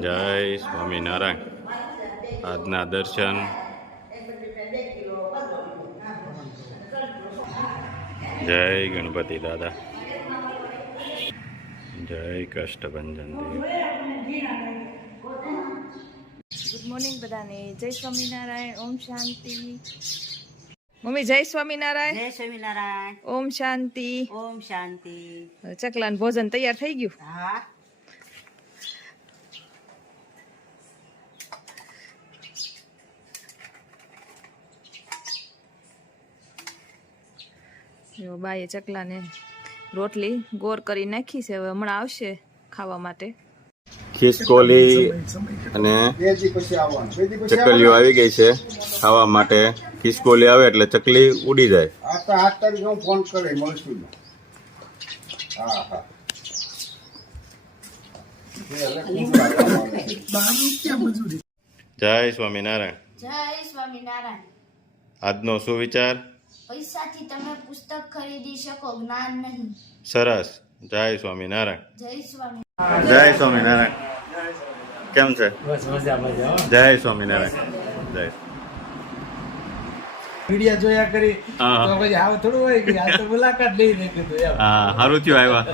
જય સ્વામિનારાયણ આજના દર્શન. જય ગણપતિ દાદા. જય કષ્ટભંજન ગુડ મોર્નિંગ બધાને. જય સ્વામિનારાયણ ઓમ શાંતિ. મમ્મી જય સ્વામિનારાયણ જય સ્વામિનારાયણ ઓમ શાંતિ. ઓમ શાંતિ. ચકલાન ભોજન તૈયાર થઈ ગયું? હા. જો બાએ ચકલાને રોટલી ગોર કરી નાખી છે. હવે હમણાં આવશે ખાવા માટે. ખિસકોલી અને ચકલીઓ આવી ગઈ છે ખાવા માટે. ખિસકોલી આવે એટલે ચકલી ઉડી જાય. આ તારીખે હું ફોન કરે મળશું હા હા જય સ્વામિનારાયણ. જય સ્વામિનારાયણ. આજનો સુવિચાર? પૈસાથી તમે પુસ્તક ખરીદી શકો જ્ઞાન નહીં. સરસ. જય સ્વામિનારાયણ. જય સ્વામી જય સ્વામિનારાયણ. કેમ છે? જય સ્વામિનારાયણ. જય વિડિયા જોયા કરી તો પછી આવું થોડું હોય કે આ તો મુલાકાત લઈને કીધું એમ. હા સારું થયું આવ્યા.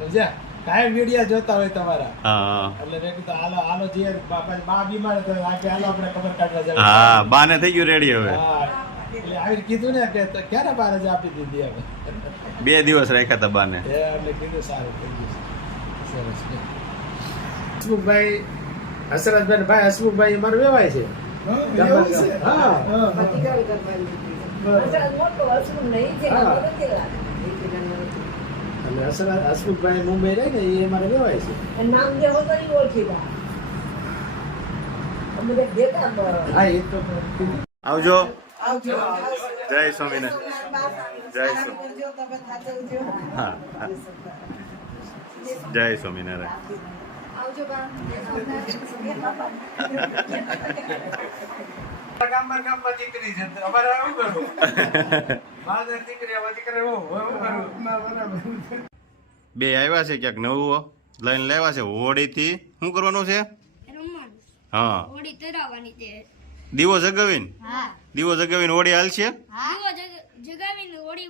સમજ્યા? કાંઈ વિડિયા જોતા હોય તમારા. હા એટલે મેં કીધું હાલો હાલો જઈએ બાપા બા બીમાર હતો આજે હાલો આપણે ખબર કાઢવા જવું હા બાને થઈ ગયું રેડી હવે. હા. કીધું ને કે ક્યારે બાર જ આપી દીધી હવે? બે દિવસ રાખ્યા હતા બાને એટલે કીધું સારું થઈ ગયું. સરસ હસમુખભાઈ હસરતભાઈ ભાઈ હસમુખભાઈ અમારે વેવાય છે. હા અને હસરત હસમુખભાઈ મુંબઈ રહે ને એ અમારે વેવાય છે. હા એ તો કીધું. આવજો જય સ્વામિનારાયણ. જય સ્વામી હા હા. જય સ્વામિનારાયણ. બે આવ્યા છે ક્યાંક નવું લઈને લેવા છે હોળીથી. શું કરવાનું છે? હા. હોળી તરાવવાની દીવો જગાવીને? હા. દીવો જગાવીને હોળી હાલશે? હા. જગાવીને હોળી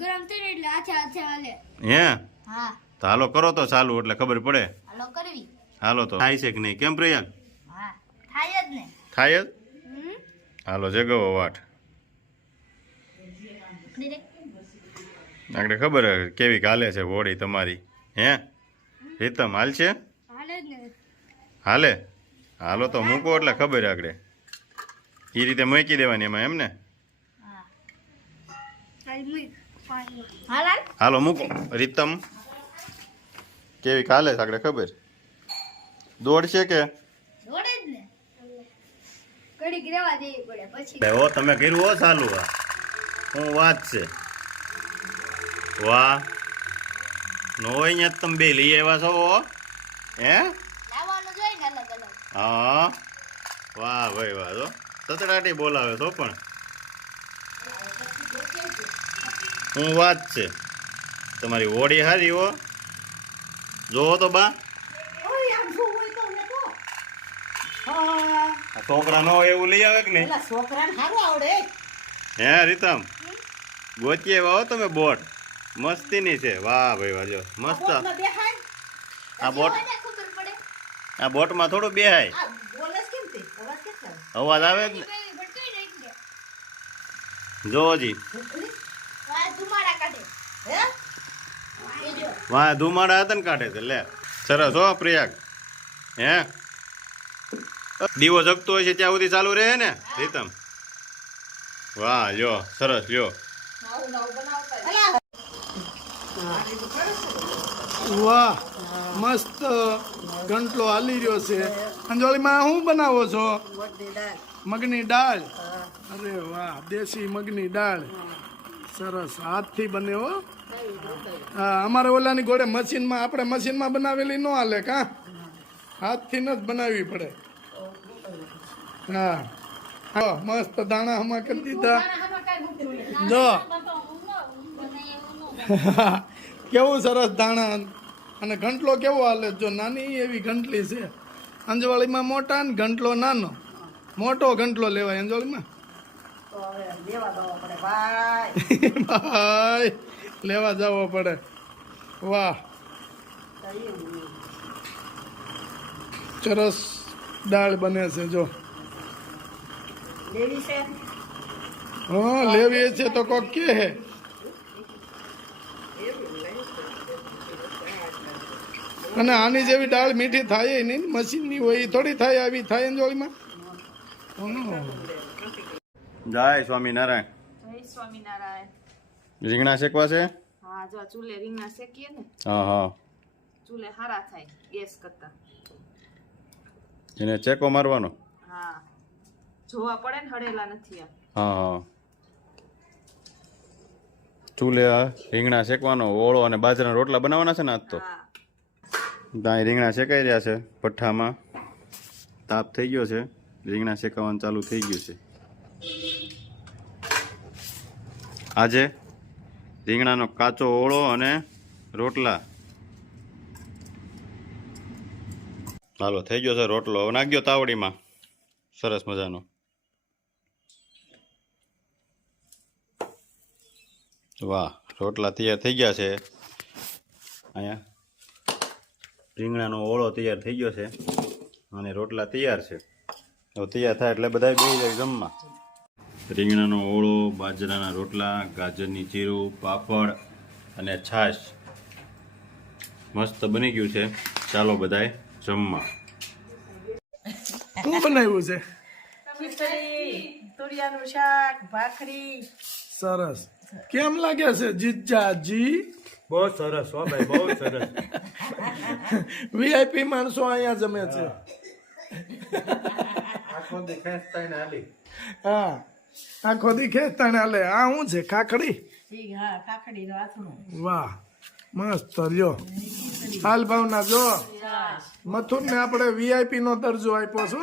ગરમ થઈ એટલે હાથે હાથે હાલે. હે? હા. તો હાલો કરો તો ચાલુ એટલે ખબર પડે. હાલો કરવી. હાલો તો. થાય છે કે નહીં? કેમ પ્રયાગ હા. થાય જ ને. થાય જ? હાલો જગાવો વાટ. આગળ ખબર હે કેવી હાલે છે હોળી તમારી. હે? રીતમ હાલ છે હાલે હાલે? હાલો તો મૂકો એટલે ખબર આગળ. એ રીતે મૂકી દેવાની એમાં એમ ને? હાલ મૂકો. રીતમ. કેવી કાલે આગળ ખબર? દોડ છે કે? જ હો તમે કર્યું હો ચાલુ આ. હું વાત છે. વાહ. નો હોય અહીંયા તમે બે લઈ આવ્યા છો હો. હે? હા. વાહ ભાઈ વાહ તો સતરાટી બોલાવે તો પણ. હું વાત છે. તમારી હોડી હારી હો. જોવો તો બા. આ છોકરા નો એવું લઈ આવે કે નહીં? હે રીતમ? ગોચીએ વાવો તમે બોટ. મસ્તીની છે. વાહ ભાઈ વાહ જો. મસ્ત. આ બોટ આ બોટમાં બોટમાં થોડું બેહાય. અવાજ આવે કે પેલી ભટકાઈ નાખી દે જોવો જી વાય ધુમાડા કાઢે હે એ જો વાહ ધુમાડા હતા ને કાઢે છે, લે. સરસ હો, પ્રયાગ. હે? દીવો જગતો હોય છે ત્યાં સુધી ચાલુ રહે ને, રીતમ. વાહ, લ્યો, સરસ, લ્યો. વાહ, મસ્ત ઘંટલો હાલી રહ્યો છે. અંજોળીમાં શું બનાવો છો? મગની દાળ. અરે વાહ દેશી મગની દાળ. સરસ. હાથથી બને હો. હા અમારે ઓલાની ઘોડે મશીનમાં આપણે મશીનમાં બનાવેલી ન હાલે કા? હાથથી ન જ બનાવવી પડે. હા. હા મસ્ત દાણા હમા કરી દીધા. જો. કેવું સરસ દાણા. અને ઘંટલો કેવો હાલે? જો નાની એવી ઘંટલી છે. અંજવાળીમાં મોટા ને ઘંટલો નાનો. મોટો ઘંટલો લેવાય અંજવાળીમાં. લેવા જવો પડે ભાઈ. લેવા જવો પડે. વાહ. ચરસ સરસ દાળ બને છે જો. હા લેવી છે તો કોક કે હે અને આની જેવી દાળ મીઠી થાય નહીં મશીનની હોય એ થોડી થાય આવી થાય અંજોળીમાં. જય સ્વામિનારાયણ. જય સ્વામિનારાયણ. રીંગણા શેકવા છે? હા જો ચૂલે રીંગણા શેકીએ ને હા હા. ચૂલે હારા થાય ગેસ કરતા. એને ચેકો મારવાનો? હા. જોવા પડે ને હળેલા નથી હા હા. ચૂલે રીંગણા શેકવાનો ઓળો અને બાજરાના રોટલા બનાવવાના છે ને આજ તો? હા. ત્યાં રીંગણા શેકાઈ રહ્યા છે પઠ્ઠામાં તાપ થઈ ગયો છે, રીંગણા શેકાવાનું ચાલુ થઈ ગયું છે. આજે રીંગણાનો કાચો ઓળો અને રોટલા. હાલો, થઈ ગયો છે રોટલો. હવે નાખ્યો તાવડીમાં. સરસ મજાનો. વાહ, રોટલા તૈયાર થઈ ગયા છે. અહીંયા રીંગણાનો ઓળો તૈયાર થઈ ગયો છે અને રોટલા તૈયાર છે. હવે તૈયાર થાય એટલે બધા બે જાય જમવા. રીંગણાનો ઓળો બાજરાના રોટલા ગાજરની ચીરું પાપડ અને છાશ. મસ્ત બની ગયું છે. ચાલો બધાય જમવા. શું બનાવ્યું છે? ખીચડી તુરિયાનું શાક ભાખરી. સરસ. કેમ લાગે છે જીજાજી બહુ સરસ હો ભાઈ બહુ સરસ. વીઆઈપી માણસો અહીંયા જમે છે. હા. આખો દી ખેંચતાને હાલે. આ શું છે ખાખડી ઈ હા કાકડીનું આથણું વાહ મસ્ત લ્યો હાલ ભાવના જો મથુન ને આપણે વીઆઈપી નો દરજ્જો આપ્યો છો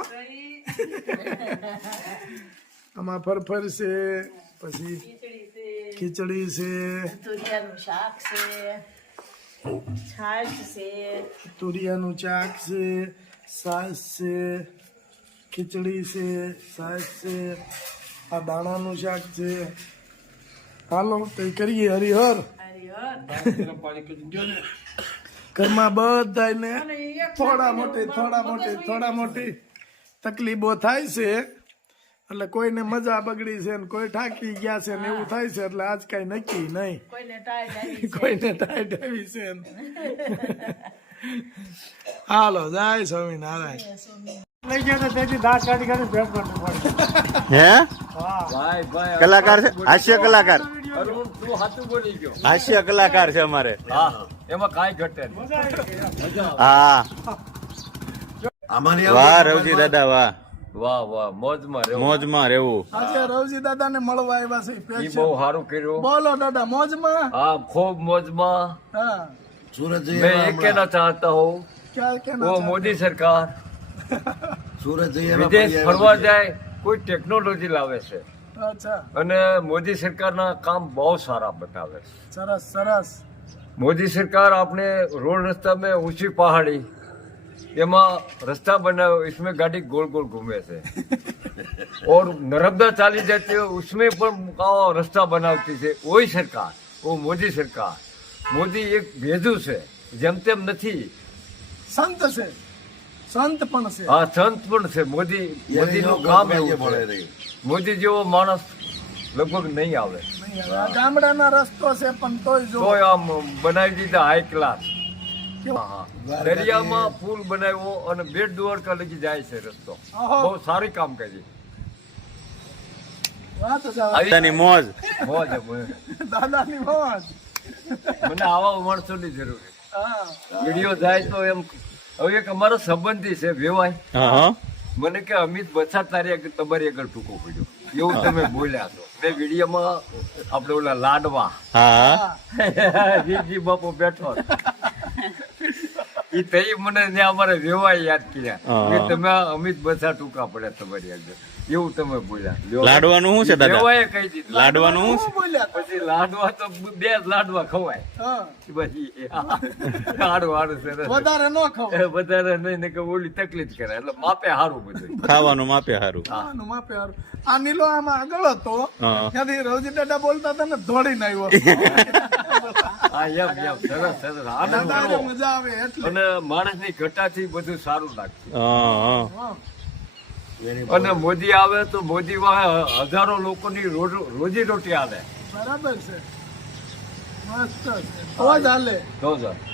આમાં ફરફર છે પછી ખીચડી છે. તુરિયાનું શાક છે. છાશ છે. તુરિયાનું ચાક છે સાસ છે ખીચડી છે છાશ છે આ દાણાનું શાક છે. હાલો તો કરીએ હરિહર. ઘરમાં બધા થોડા મોટી થોડા મોટી થોડા મોટી તકલીફો થાય છે. એટલે કોઈને મજા બગડી છે ને કોઈ થાકી ગયા છે ને એવું થાય છે એટલે આજ કઈ નક્કી નહીં. કોઈને ટાઈટ આવી છે. હાલો જાય સ્વામિનારાયણ. કલાકાર છે? હાસ્ય કલાકાર. હાસ્ય કલાકાર છે અમારે. એમાં કાંઈ ઘટે હા. વાહ રવજી દાદા વાહ. વાહ વાહ મોજમાં રહેવું મોજમાં રહેવું આજે રવજી દાદા ને મળવા આવ્યા છે ઈ special. બહુ સારું કર્યું બોલો દાદા મોજમાં હા ખૂબ મોજમાં હા सूरज मैं ये कहना चाहता हूँ ક્યાં કે वो मोदी सरकार सूरज વિદેશ ફરવા જાય કોઈ ટેકનોલોજી લાવે છે અચ્છા અને મોદી સરકારના કામ બહુ સારા બતાવે છે સરસ સરસ मोदी सरकार आपने रोड रास्ता में ऊंची पहाड़ी એમાં રસ્તા બનાવ્યો इसमें गाड़ी गोल गोल घूमे છે और नर्मदा चाली जाती है उसमें પણ આ રસ્તા બનાવતી છે वही સરકાર वो મોદી સરકાર મોદી એક ભેજું છે જેમ તેમ નથી સંત છે સંત પણ છે આ સંત પણ છે મોદી મોદીનું કામ એવું છે મોદી જેવો માણસ લગભગ નહીં આવે નહીં હવે આ ગામડાના રસ્તો છે પણ તોય જો તોય આમ બનાવી દીધા હાઈ ક્લાસ દરિયામાં પુલ બનાવ્યો અને બેટ દ્વારકા લગી જાય છે રસ્તો. બહુ સારી કામ કરી. દાદાની મોજ. મોજ દાદાની મોજ. મને આવા માણસોની જરૂર વીડિયો જાય તો એમ હવે એક અમારો સંબંધી છે વેવાય હા હા. મને કે અમિત બચા તારી આગળ તમારી આગળ ટૂંકો પડ્યો. એવું તમે બોલ્યા છો. મેં વિડીયોમાં આપણે ઓલા લાડવા. હા. જીજી બાપુ બેઠો ઈ તઈ મને ત્યાં અમારે વેવાય યાદ કર્યા. કે તમે અમિત બસા ટૂંકા પડ્યા તમારી આગળ. એવું તમે બોલ્યા. લાડવાનું શું છે દાદા? કહી દીધું લાડવાનું શું? શું બોલ્યા? પછી લાડવા તો બે જ લાડવા ખવાય. પછી હાડું હાડું સરસ વધારે ન ખવાય. વધારે નહીં ને કે ઓલી તકલીફ કરે. એટલે માપે હારું બધું. ખાવાનું માપે સારું ખાવાનું માપે હારું. આ નીલો આમાં આગળ હતો. ત્યાંથી રવજી દાદા બોલતા હતા ને દોડીને આવ્યો હા એમ એમ. સરસ સરસ. આનંદ મજા આવે એટલે. અને માણસની ઘટાથી બધું સારું હા. અને મોદી આવે તો મોદી વાહે હજારો લોકોની રોજ- રોજી રોટી આવે બરાબર છે.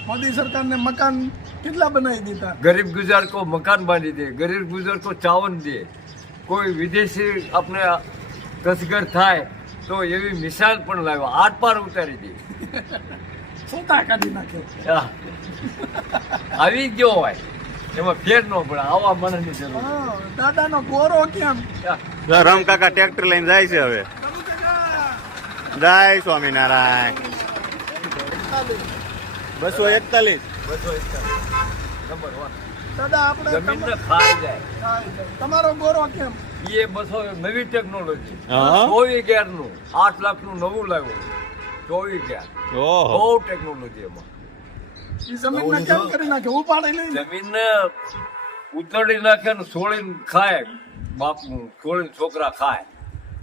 મોદી સરકારને મકાન કેટલા બનાવી દીધા? ગરીબ ગુજરાત કો મકાન બાંધી દે ગરીબ ગુજાર કો ચાવન દે. કોઈ વિદેશી આપણે તસગર થાય તો એવી મિસાલ પણ લાવ્યો પાર ઉતારી દે. સોતા કાઢી નાખે આવી ગયો હોય. એમાં ફેર ન પડે આવા માણસની જરૂર હા, દાદાનો ગોરો કેમ? રામ કાકા ટ્રેક્ટર લઈને જાય છે હવે. જય સ્વામિનારાયણ. બસો એકતાલીસ. Number one. દાદા આપણે જમીનને તમ- ખાઈ જાય. તમારો ગોરો કેમ? એ બસો નવી ટેકનોલોજી ચોવીસ ગેરનું આઠ લાખનું નવું લાવ્યું. ચોવીસ ગેર. ઓહો. બહુ ટેકનોલોજી એમાં. એ જમીનને કેમ કરી નાખે? ઉપાડી લઈ જમીનને ઉતરડી નાખે ને છોડીને ખાય. બાપનું છોડીને છોકરા ખાય.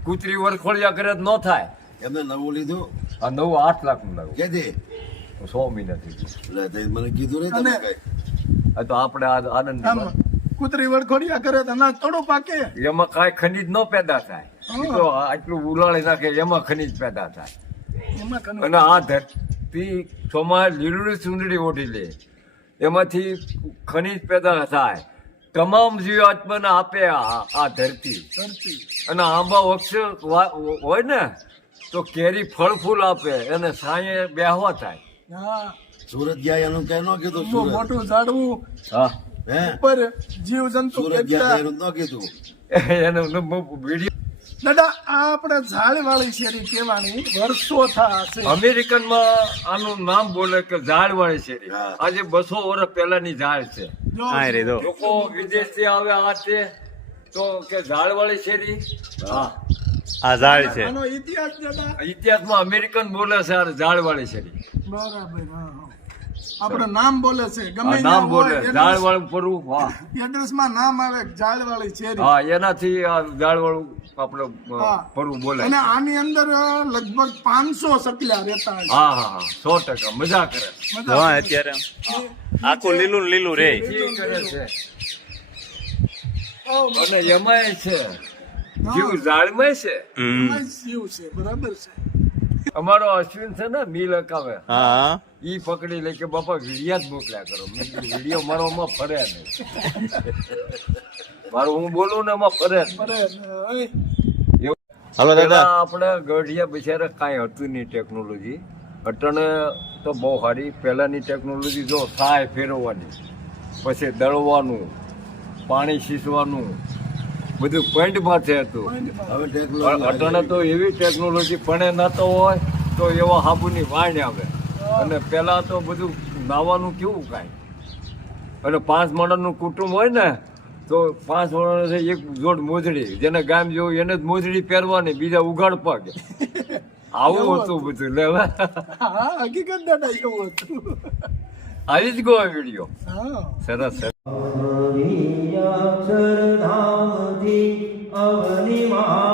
કૂતરી વરખોળિયા કરે તો ન થાય. એમને નવું લીધું? આ નવું આઠ લાખનું લાવ્યું કે સો મહિના થઈ ગયા. એટલે તે મને કીધું નહીં તમે કઈ. તો આપણે આનંદ કૂતરી વડખોડિયા કરે તો અનાજ થોડું પાકે. એમાં કાંઈ ખનીજ ન પેદા થાય. તો આટલું ઉલાળી નાખે એમાં ખનીજ પેદા થાય. એમાં અને આ ધરતી ચોમા લીલુડી ચૂંદડી ઓઢી લે. એમાંથી ખનિજ પેદા થાય. તમામ જીવાત્માને આપે આ આ ધરતી. ધરતી. અને આંબા વૃક્ષ હોય ને તો કેરી ફળ ફૂલ આપે. અને સાંયે બેહવા થાય. સુરત ગયા એનું કઈ ન કીધું મોટું ઝાડવું હા. હે? ઉપર જીવ જંતુ સુરત ગયા એનું ન કીધું. એનો વીડિયો દાદા આ આપણે ઝાડ વાળી શેરી કહેવાની વર્ષો થા હશે અમેરિકનમાં આનું નામ બોલે કે ઝાડવાળી શેરી. આજે બસો વર્ષ પહેલાની ઝાડ છે. જો હા રે લોકો વિદેશથી આવે આ તે તો કે ઝાડવાળી શેરી? હા. આ ઝાડ છે. ઇતિહાસ દાદા? ઇતિહાસમાં અમેરિકન બોલે છે આ ઝાડવાળી શેરી. બરાબર હા નામ બોલે છે. ગમે નામ બોલે. ઝાડ વાળું ફરવું હા. એડ્રેસમાં નામ આવે ઝાડ વાળી શેરી. હા એનાથી ઝાડ વાળું આપણે ફરવું બોલે. અને આની અંદર લગભગ પાંચસો સકલા રહેતા હા હા હા. સો ટકા. મજા કરે. હા. અત્યારે આખું લીલું લીલું રે. કરે છે. અને એમાં છે. જીવ ઝાડમાં છે. જીવ છે. બરાબર છે. અમારો અશ્વિન છે ને મિલ અકાવે હા. ઈ પકડી લે કે બાપા વિડિયા જ મોકલ્યા કરો. વિડિયો મારો માં ફરે નહીં. મારું હું બોલું ને એમાં ફરે હાલો દાદા. આપણે ગઢિયા બિચારા કાંઈ હતું નહીં ટેકનોલોજી. અટણે તો બહુ સારી પહેલાની ટેકનોલોજી જો થાય ફેરવવાની. પછી દળવાનું પાણી સીસવાનું બધું પોઈન્ટમાં છે હતું હવે અટાણે તો એવી ટેકનોલોજી પણ ન તો હોય તો એવા હાબુની વાણ આવે. અને પેલા તો બધું નાવાનું કેવું કાંઈ? અને પાંચ માણસનું કુટુંબ હોય ને તો પાંચ માણસ એક જોડ મોજડી. જેને ગામ જેવું એને જ મોજડી પહેરવાની બીજા ઉઘાડ પગ આવું હતું બધું લેવા હકીકત દાદા એવું હતું. આવી જ ગયો વીડિયો. હા. સરસ સરસ. અક્ષરધામથી અવનિમાં